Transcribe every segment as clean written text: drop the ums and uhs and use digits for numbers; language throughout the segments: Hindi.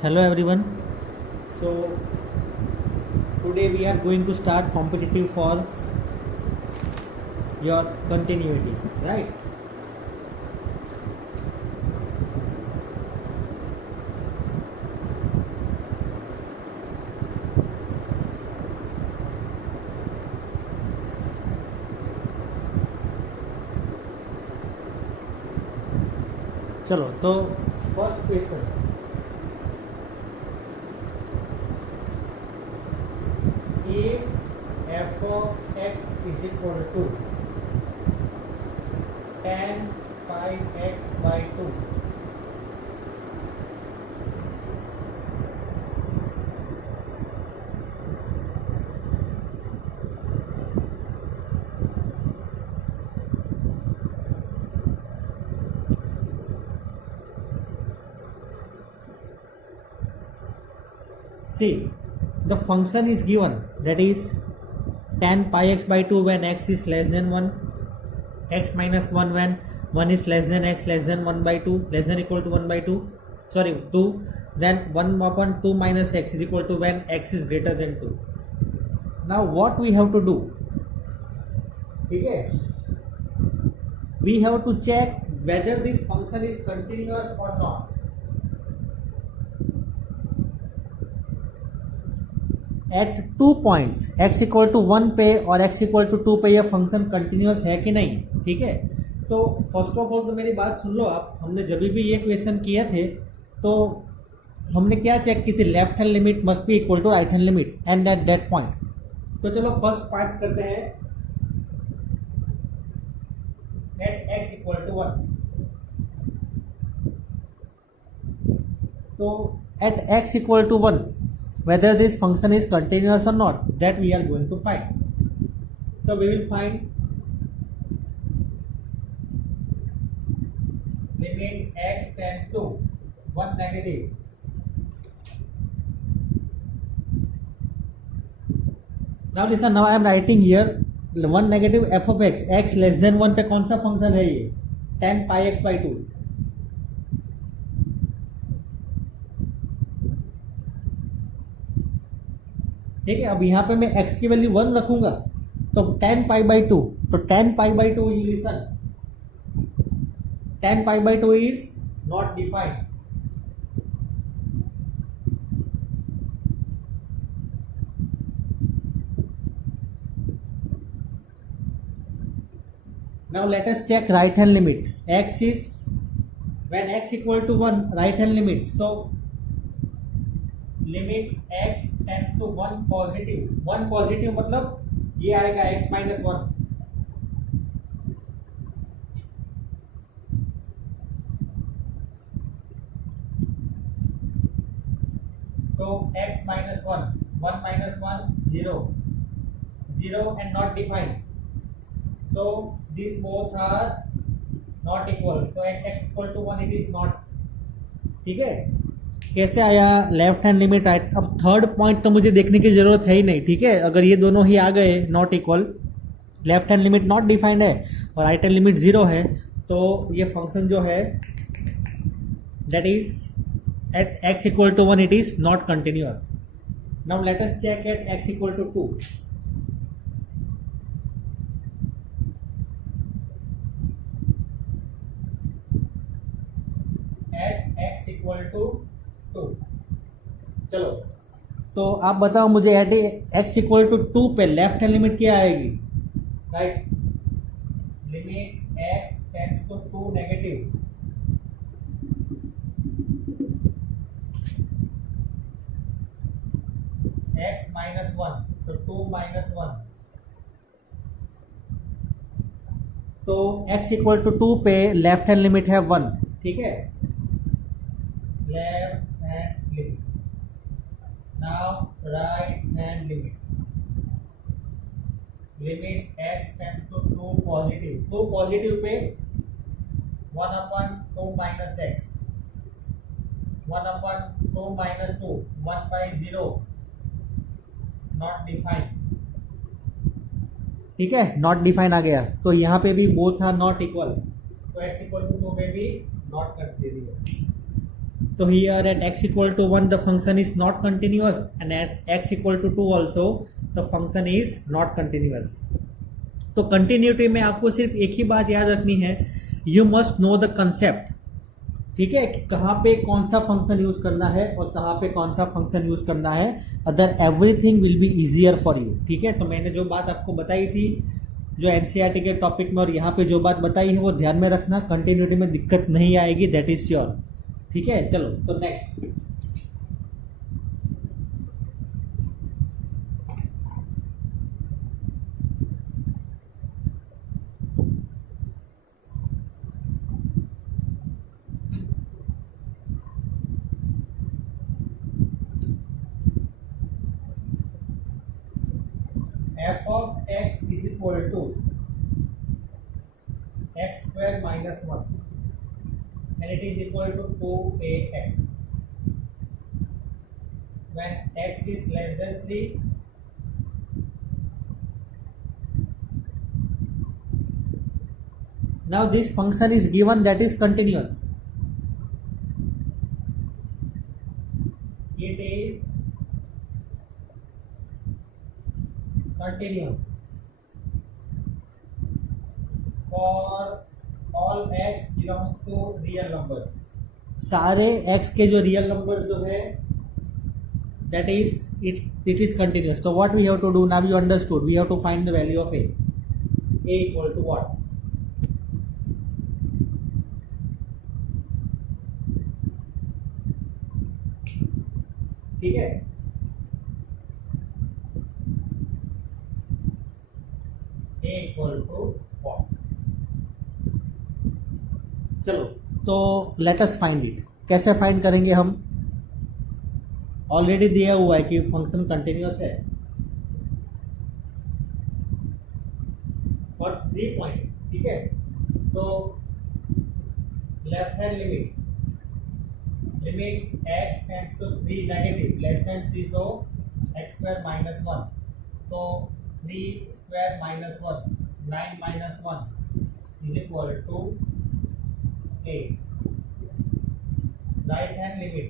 Hello everyone. So today we are going to start competitive for your continuity, right? चलो तो first question, if f of x is equal to tan pi x by 2, see the function is given, that is tan pi x by 2 when x is less than 1, x minus 1 when 1 is less than x less than 1 by 2 less than equal to 1 by 2, sorry 2, then 1 upon 2 minus x is equal to when x is greater than 2. Now what we have to do, ठीक है, we have to check whether this function is continuous or not. At 2 points x equal to 1 पे और x इक्वल टू 2 पे यह फंक्शन कंटिन्यूस है कि नहीं, ठीक है. तो फर्स्ट ऑफ ऑल तो मेरी बात सुन लो आप, हमने जब भी ये क्वेश्चन किए थे तो हमने क्या चेक की थी, left hand limit must be equal to right hand limit and at that point. तो चलो फर्स्ट पार्ट करते हैं, एट x इक्वल टू 1. तो at x equal to 1 whether this function is continuous or not, that we are going to find. So we will find limit x tends to 1 negative now listen, now I am writing here 1 negative f of x less than 1 पे कौन सा फंक्शन है ये, tan pi x by 2. ठीक है, अब यहाँ पे मैं x की वैल्यू 1 रखूंगा तो tan पाई बाई 2, तो tan pi by 2 you listen, tan pi by 2 is not defined. Now let us check right hand limit. x is when x equal to 1 right hand limit, so limit x tends to 1 positive. 1 positive मतलब ये आएगा x minus 1. so x minus 1, 1 minus 1 0, 0 and not defined, so these both are not equal, so x equal to 1 it is not. ठीक है, कैसे आया लेफ्ट हैंड लिमिट राइट. अब थर्ड पॉइंट तो मुझे देखने की जरूरत है ही नहीं, ठीक है. अगर ये दोनों ही आ गए not equal, left hand limit not defined है और राइट हैंड लिमिट 0 है, तो ये फंक्शन जो है that is at x equal to 1 it is not continuous. Now let us check at x equal to 2. At x equal to 2, चलो तो आप बताओ मुझे एट x इक्वल टू 2 पे लेफ्ट हैंड लिमिट क्या आएगी, right. Limit x tends to 2 negative, x minus 1, तो 2 माइनस 1. तो x इक्वल टू 2 पे लेफ्ट हैंड लिमिट है 1, ठीक है, left hand limit. Now right hand limit, limit x tends to 2 positive. 2 positive पे 1 upon 2 minus x, 1 upon 2 minus 2, 1 by 0 not defined. ठीक है, नॉट डिफाइन आ गया, तो यहाँ पे भी बोथ आर नॉट इक्वल, तो x इक्वल टू 2 पे भी नॉट कर दे दिया. तो here at x equal to 1 the function is not continuous and at x equal to 2 also the function is not continuous. तो कंटिन्यूटी में आपको सिर्फ एक ही बात याद रखनी है, you must know the concept. ठीक है, कि कहाँ पे कौन सा फंक्शन यूज करना है और कहाँ पे कौन सा फंक्शन यूज करना है, other everything will be easier for you. ठीक है, तो मैंने जो बात आपको बताई थी जो एनसीईआरटी के टॉपिक में और यहाँ पे जो बात बताई है वो ध्यान में रखना, कंटिन्यूटी में दिक्कत नहीं आएगी, दैट इज श्योर. ठीक है, चलो तो next. f of x is equal to x square minus 1 and it is equal to 2ax when x is less than 3. Now this function is given that is continuous. It is continuous for all x belongs to real numbers. सारे x के जो रियल नंबर जो है that is it is continuous. So what we have to do now, you understood, we have to find the value of a equal to what? ठीक है, a equal to what? चलो तो लेट अस फाइंड इट. कैसे फाइंड करेंगे हम? ऑलरेडी दिया हुआ है कि फंक्शन कंटिन्यूअस है और 3 पॉइंट. ठीक है, तो left hand limit x tends to 3 negative less than 3, so x square minus 1, तो 3 square minus 1 9 minus 1 is equal to 8. Right hand limit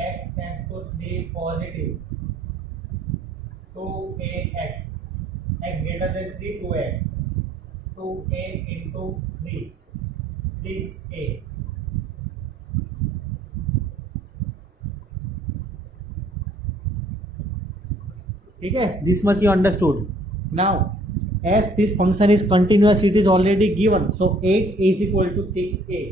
x tends to 3 positive 2ax x greater than 3 2x 2a into 3 6a. ठीक है, this much you understood. Now as this function is continuous, it is already given, so 8 is equal to 6a.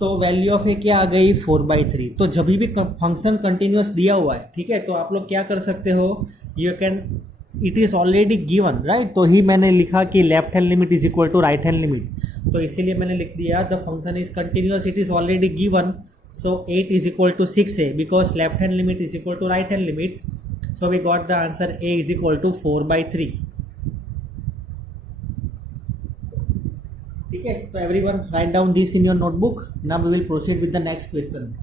तो वैल्यू ऑफ ए क्या आ गई 4/3. तो जब भी फंक्शन कंटिन्यूअस दिया हुआ है, ठीक है, तो आप लोग क्या कर सकते हो, you can, it is already given right. तो ही मैंने लिखा कि left hand limit is equal to right hand limit, तो इसीलिए मैंने लिख दिया the function is continuous, it is already given, so 8 is equal to 6a because left hand limit is equal to right hand limit. So we got the answer a is equal to 4/3. ठीक है, तो everyone write down this in your notebook. Now we will proceed with the next question.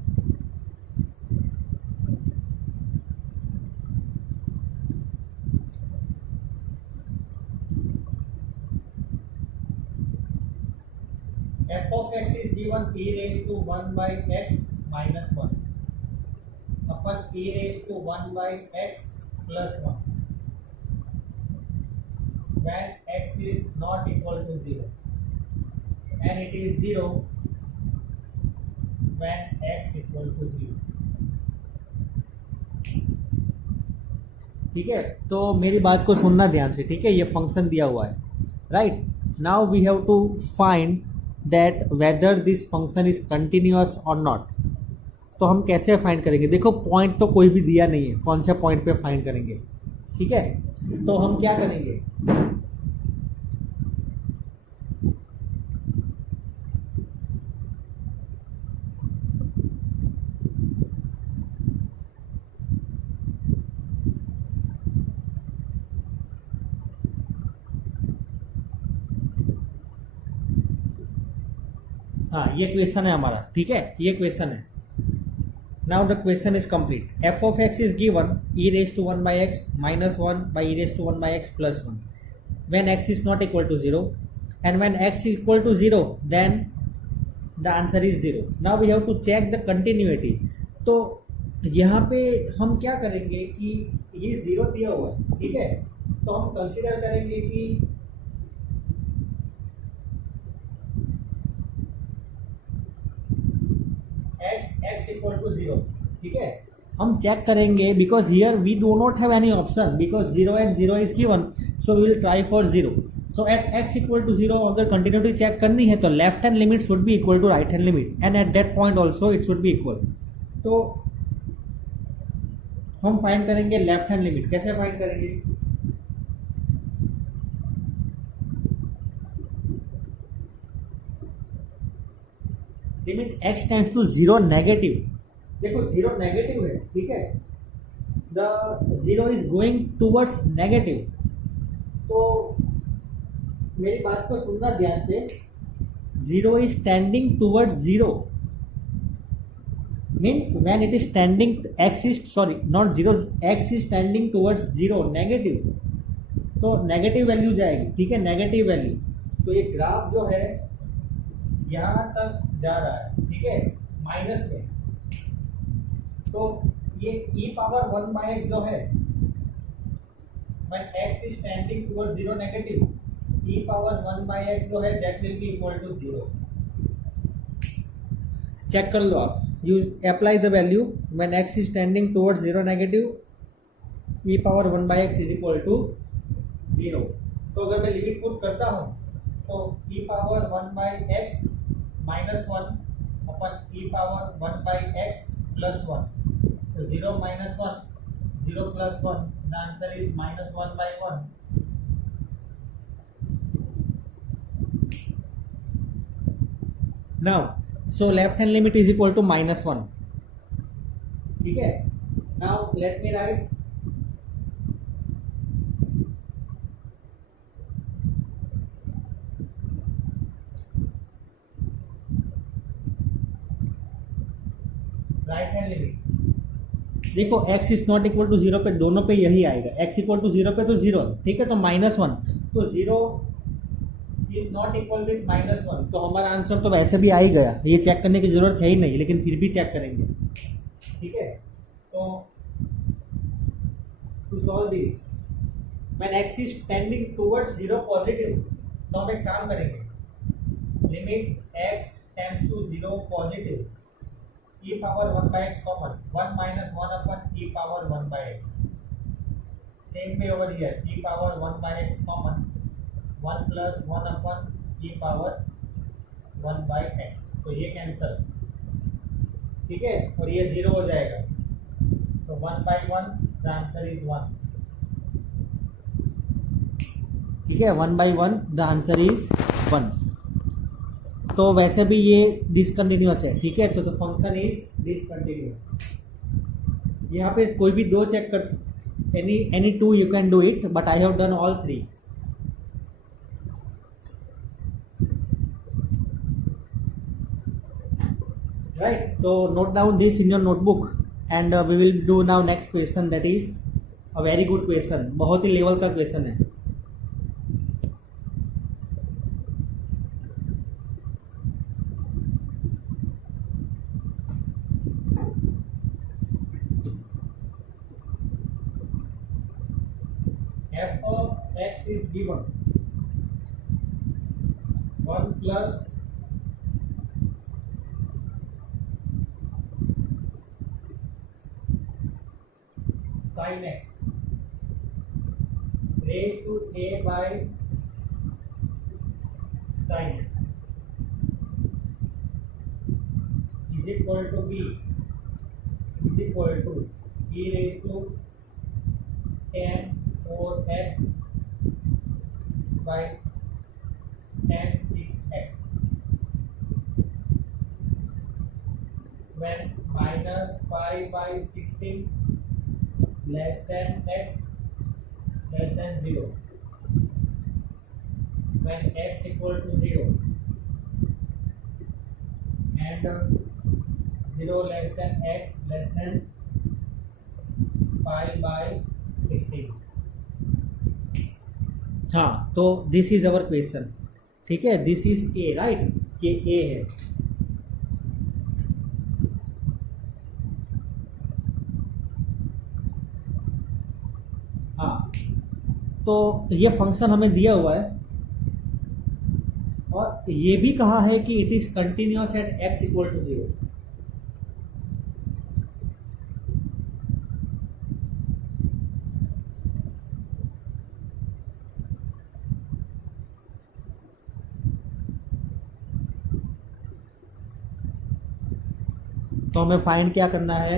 f of x is given e raised to 1 by x minus 1 upon e raised to 1 by x plus 1 when x is not equal to 0 and it is 0 when x equal to 0. ठीक है, तो मेरी बात को सुनना ध्यान से. ठीक है, ये फंक्शन दिया हुआ है right. Now we have to find that whether this function is continuous और नॉट. तो हम कैसे फाइंड करेंगे? देखो पॉइंट तो कोई भी दिया नहीं है, कौन से पॉइंट पे फाइंड करेंगे? ठीक है, तो हम क्या करेंगे, हाँ ये क्वेश्चन है हमारा, ठीक है, ये क्वेश्चन है. Now the question is complete. F of x is given e raise to 1 by x minus 1 by e raise to 1 by x plus 1 when x is not equal to 0, and when x is equal to 0 then the answer is 0. now we have to check the continuity. तो यहाँ पे हम क्या करेंगे कि ये 0 दिया हुआ है, ठीक है, तो हम कंसीडर करेंगे कि at x equal to 0, ठीक है. हम चेक करेंगे because here we do not have any option because 0 at 0 is given, so we will try for 0. So at x equal to 0 अगर कंटिन्यूटी चेक करनी है तो left hand limit should be equal to right hand limit and at that point also it should be equal. तो हम फाइंड करेंगे लेफ्ट हैंड लिमिट. कैसे फाइंड करेंगे? Limit x tends to 0 negative. देखो 0 नेगेटिव है, ठीक है, the 0 is going towards negative. तो मेरी बात को सुनना ध्यान से. 0 is standing towards 0 means when it is standing x is sorry not 0 x is standing towards 0 negative, तो नेगेटिव वैल्यू जाएगी, ठीक है, नेगेटिव वैल्यू. तो ये ग्राफ जो है यहाँ तक जा रहा है, ठीक है, माइनस में. तो ये e पावर 1 बाई एक्स जो है when x is standing towards 0 negative, e power 1 by x जो है that will be equal to 0. Check कर लो आप. You apply the value when x is tending towards 0 negative, e power 1 by x is equal to 0. तो अगर मैं लिमिट पुट करता हूँ तो e power 1 by x minus 1 upon e power 1 by x plus 1. तो 0 minus 1, 0 plus 1, the answer is minus 1 by 1. Now so left hand limit is equal to minus 1, ठीक है. now let me write right hand limit. देखो x is not equal to 0 पे दोनों पे यही आएगा. x इक्वल टू 0 पे तो 0, ठीक है, तो माइनस 1, तो 0 is not equal with minus 1. तो हमारा आंसर तो वैसे भी आ ही गया, ये चेक करने की जरूरत है ही नहीं, लेकिन फिर भी चेक करेंगे, ठीक है. तो to solve this when x is tending towards 0 positive, तो हम एक काम करेंगे. Limit x tends to 0 positive, e power 1 by x common, 1 minus 1 upon e power 1 by x. Same way over here, e power 1 by x common, 1 plus 1 upon e power 1 by x. तो ये कैंसल, ठीक है, और ये 0 हो जाएगा. तो 1 by 1 the answer is 1, ठीक है, 1 by 1 the answer is 1. तो वैसे भी ये डिसकंटिन्यूअस है, ठीक है, तो फंक्शन इज डिसकंटिन्यूअस. यहाँ पे कोई भी दो चेक कर, any two you can do it, but I have done all 3. Right, तो note down this in your notebook and we will do now next question. That is a very good question, बहुत ही लेवल का क्वेश्चन है. f of x is given 1 plus sin x raised to a by sin x is equal to b is equal to e raised to tan 4x by tan 6x when minus 5 by 16 less than x less than 0, when x equal to 0. And 0 less than x less than pi by 16। हाँ, तो दिस इज अवर क्वेश्चन, ठीक है, दिस इज ए, राइट, ये ए है। हाँ, तो ये फंक्शन हमें दिया हुआ है और ये भी कहा है कि it is continuous at x equal to 0। तो हमें फाइंड क्या करना है,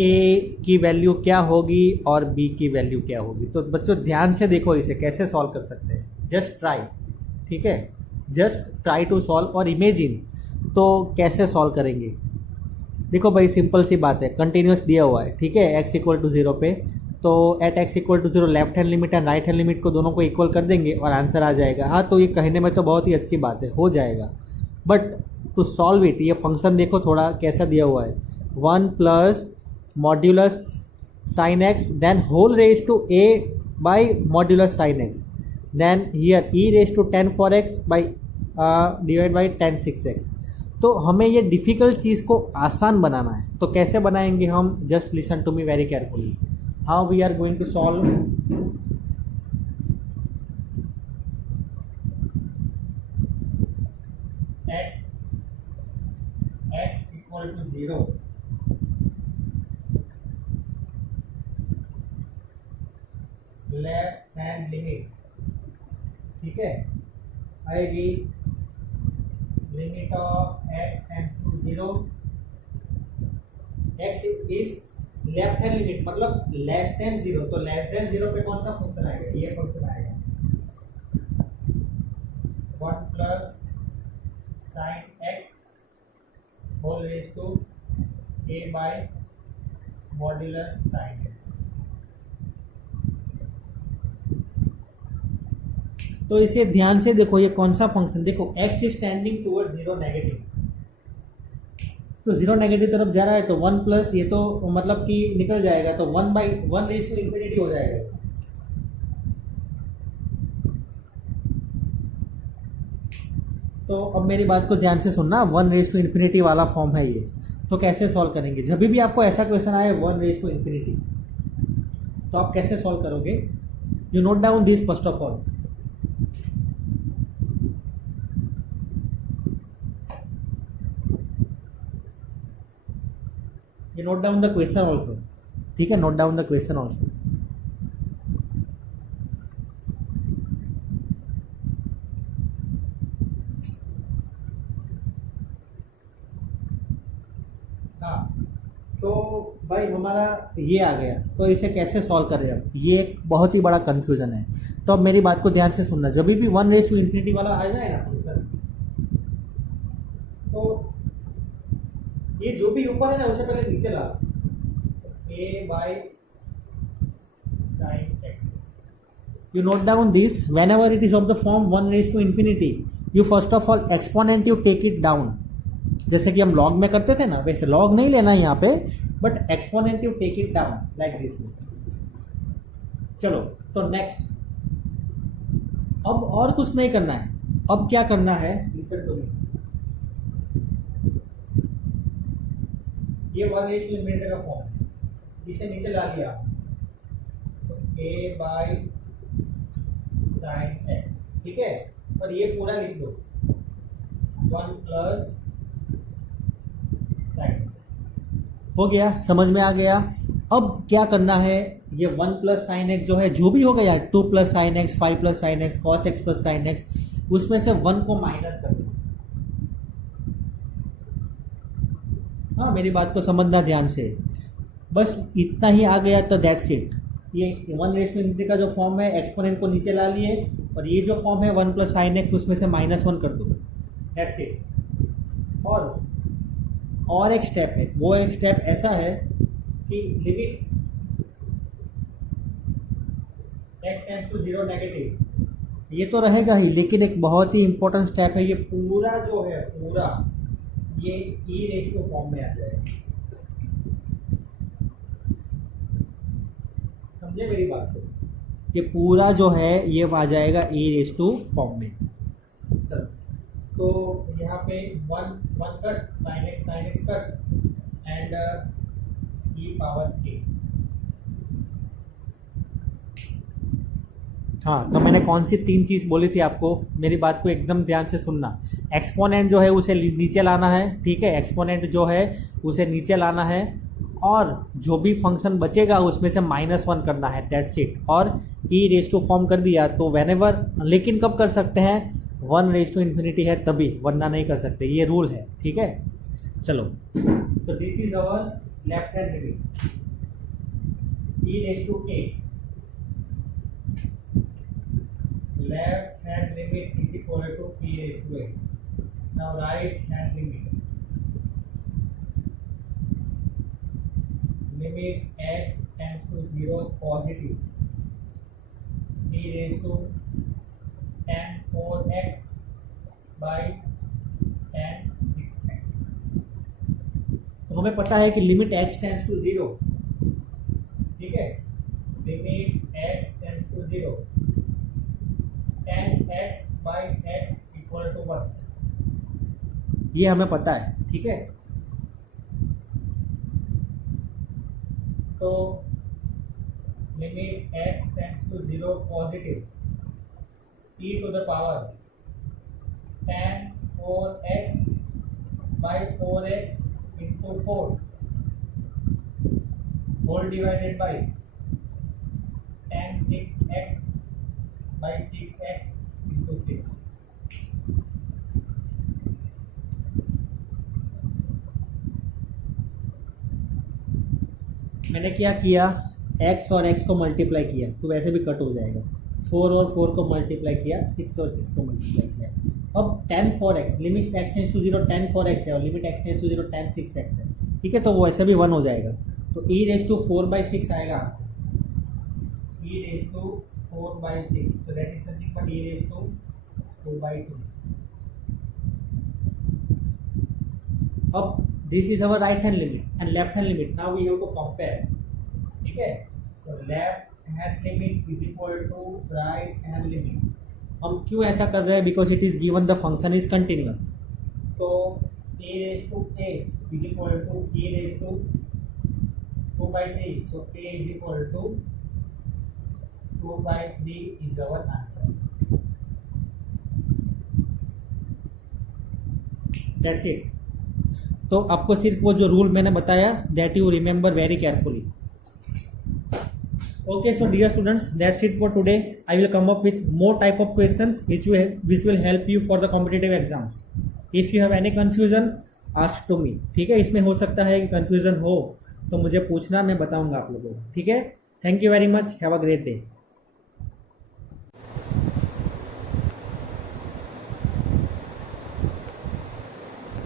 ए की वैल्यू क्या होगी और बी की वैल्यू क्या होगी। तो बच्चों ध्यान से देखो इसे कैसे सॉल्व कर सकते हैं, जस्ट ट्राई, ठीक है, जस्ट ट्राई टू सॉल्व और इमेजिन। तो कैसे सॉल्व करेंगे, देखो भाई सिंपल सी बात है, कंटिन्यूस दिया हुआ है, ठीक है, x इक्वल टू 0 पे, तो at x equal to 0 left hand limit and right hand limit को दोनों को इक्वल कर देंगे और आंसर आ जाएगा। हाँ, तो ये कहने में तो बहुत ही अच्छी बात है, हो जाएगा, बट टू सॉल्व इट, ये फंक्शन देखो थोड़ा कैसा दिया हुआ है, 1 plus modulus sine x then whole raise to a by modulus sine x then here e raise to 10 for x by divide by 10 6x। तो हमें ये डिफ़िकल्ट चीज़ को आसान बनाना है, तो कैसे बनाएंगे हम, just listen to me very carefully, how we are going to solve. At x equal to 0 left hand limit, ठीक है, आएगी limit of x tends to 0, x is left hand limit मतलब लेस देन 0, तो लेस देन 0 पे कौन सा फंक्शन आएगा, ये फंक्शन आएगा 1 plus sine x whole raise to a by modulus sine x। तो इसे ध्यान से देखो, ये कौन सा फंक्शन, देखो x is tending towards 0 negative, तो 0 नेगेटिव तरफ जा रहा है, तो 1 प्लस ये तो मतलब कि निकल जाएगा, तो 1 बाई 1 रेज टू इन्फिनिटी हो जाएगा। तो अब मेरी बात को ध्यान से सुनना, 1 रेज टू इन्फिनिटी वाला फॉर्म है ये। तो कैसे सॉल्व करेंगे, जब भी आपको ऐसा क्वेश्चन आए 1 रेज टू इन्फिनिटी, तो आप कैसे सॉल्व करोगे, you note down this first of all. You note down the question also, ठीक है, note down the question also। हाँ, तो भाई हमारा ये आ गया, तो इसे कैसे सॉल्व करें, अब ये एक बहुत ही बड़ा कंफ्यूजन है। तो अब मेरी बात को ध्यान से सुनना, जब भी 1 रेज टू इन्फिनिटी वाला आ जाए ना फंक्शन, तो ये जो भी ऊपर है ना उससे पहले नीचे ला, a by sine x. You note down this, whenever it is of the form 1 raise to infinity, you first of all exponent you take it down, जैसे कि हम लॉग में करते थे ना, वैसे लॉग नहीं लेना यहाँ पे, but exponent you take it down like this. चलो तो नेक्स्ट, अब और कुछ नहीं करना है, अब क्या करना है, लिसन टू मी, ये 1 रेज टू इन्फिनिटी का फॉर्म है, इसे नीचे ला लिया, तो a बाई साइन एक्स, ठीक है, और ये पूरा लिख दो 1 प्लस साइन एक्स, हो गया, समझ में आ गया। अब क्या करना है, ये 1 प्लस साइन एक्स जो है, जो भी हो गया, 2 plus sine x, 5 plus sine x, cos x plus sine x, उसमें से 1 को माइनस कर दो। हाँ, मेरी बात को समझना ध्यान से, बस इतना ही आ गया तो दैट्स इट। ये 1 रेज टू इन्फिनिटी का जो फॉर्म है, एक्सपोनेंट को नीचे ला लिए, और ये जो फॉर्म है 1 प्लस साइन एक्स, उसमें से -1 कर दो, दैट्स इट। और एक स्टेप है, वो एक स्टेप ऐसा है कि limit x tends to 0 negative, ये तो रहेगा ही, लेकिन एक बहुत ही इंपॉर्टेंट स्टेप है, ये पूरा जो है पूरा ये ई रेशियो फॉर्म में आ जाएगा। समझे मेरी बात को? ये पूरा जो है ये आ जाएगा ई रेस टू फॉर्म में। चलो, तो यहाँ पे one one cut, sine x cut and e power a. हाँ, तो मैंने कौन सी 3 चीज़ बोली थी आपको, मेरी बात को एकदम ध्यान से सुनना। एक्सपोनेंट जो है उसे नीचे लाना है, ठीक है, एक्सपोनेंट जो है उसे नीचे लाना है, और जो भी फंक्शन बचेगा उसमें से -1 करना है, दैट्स इट। और ई रेस टू फॉर्म कर दिया तो व्हेनेवर, लेकिन कब कर सकते हैं, 1 रेस टू इन्फिनिटी है तभी, वरना नहीं कर सकते, ये रूल है, ठीक है। चलो, तो this is our left hand limit, e raise to a, left hand limit is equal to p raised to a. Now right hand limit, limit x tends to 0 positive, p raised to tan 4x by tan 6x। तो हमें पता है कि लिमिट x tends to 0, ठीक है, limit x tends to 0, tan x by x equal to 1, ये हमें पता है, ठीक है। तो limit x tends to 0 positive, e to the power tan 4x by 4x into 4 whole divided by tan 6x by 6x into 6। मैंने क्या किया, x और x को मल्टीप्लाई किया तो वैसे भी कट हो जाएगा, 4 और 4 को मल्टीप्लाई किया, 6 और 6 को मल्टीप्लाई किया। अब tan 4x, limit x tends to 0 tan 4x है और limit x tends to 0 tan 6x है, ठीक है, तो वो ऐसे भी 1 हो जाएगा। तो e रेस टू 4/6 आएगा answer, e raise to 4/6, so that is nothing but e raised to 2/3। अब this is our right hand limit and left hand limit, now we have to compare, ठीक है। तो left hand limit is equal to right hand limit। हम क्यों ऐसा कर रहे हैं, because it is given the function is continuous, तो a raised to a is equal to e raised to 2/3, so a is equal to 2/3 is our answer। That's it। तो आपको सिर्फ वो जो रूल मैंने बताया that you remember very carefully। Okay, so dear students, that's it for today। I will come up with more type of questions which will help you for the competitive exams। If you have any confusion, ask to me, ठीक है। इसमें हो सकता है कि confusion हो तो मुझे पूछना, मैं बताऊंगा आप लोगों को, ठीक है। Thank you very much, have a great day।